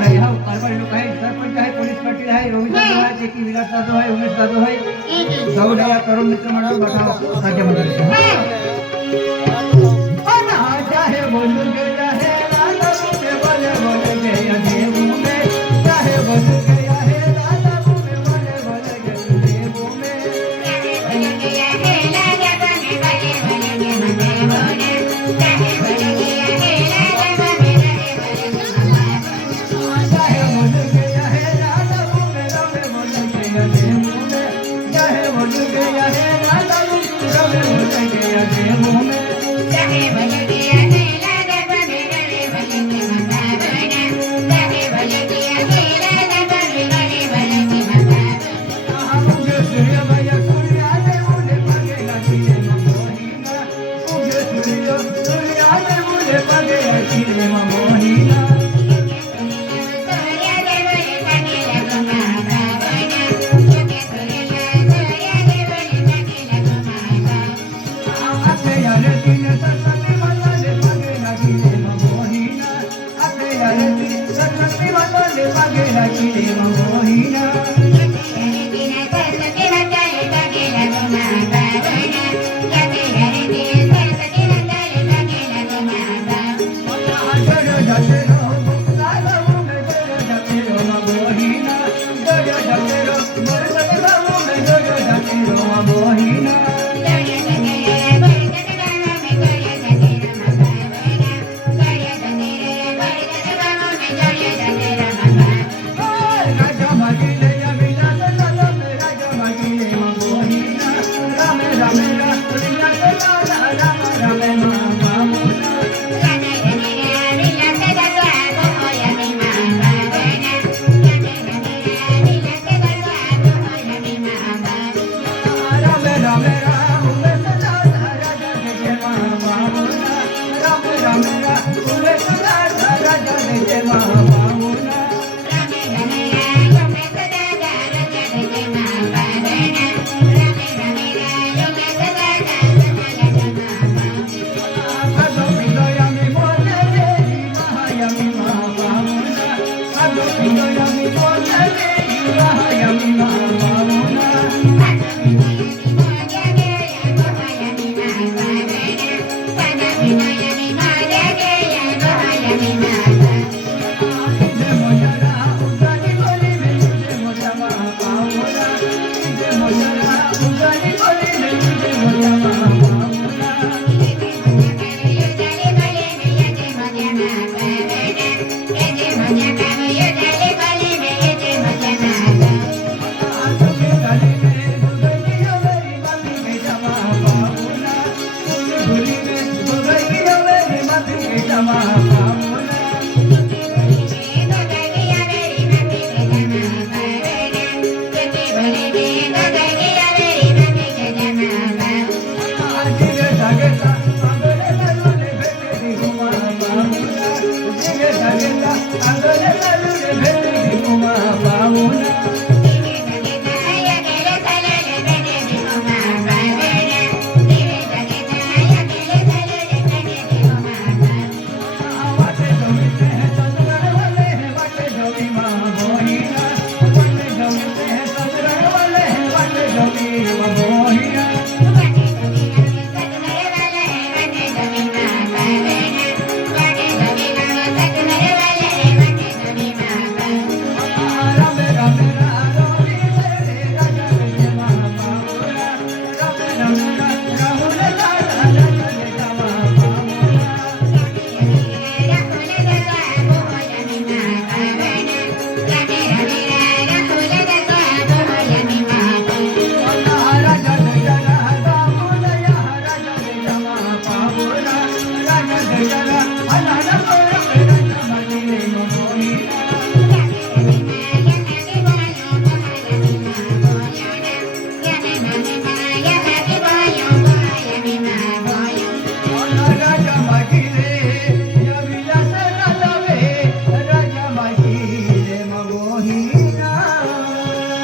नाही हा कारभारी लोक आहे सरपंच आहे पोलीस पाटील आहे रोहित जाधव आहे जेकी विलास जाधव आहे उमेश जाधव आहे गौड आहे तरुण मित्र मंडळ बठा राज्यमंडळ चाहे बोलू गे चाहे राधा मुझे बोले बोले गे देवू में चाहे बोलू गे चाहे राधा मुझे बोले बोले गे देवू में चाहे बोलू गे चाहे राधा मुझे बोले बोले गे देवू में चाहे बोलू गे चाहे राधा मुझे चाहे बोलू गे चाहे राधा मुझे बोले गे देवू में चाहे बोलू गे चाहे राधा मुझे बोले गे देवू में चाहे बोलू गे Yes,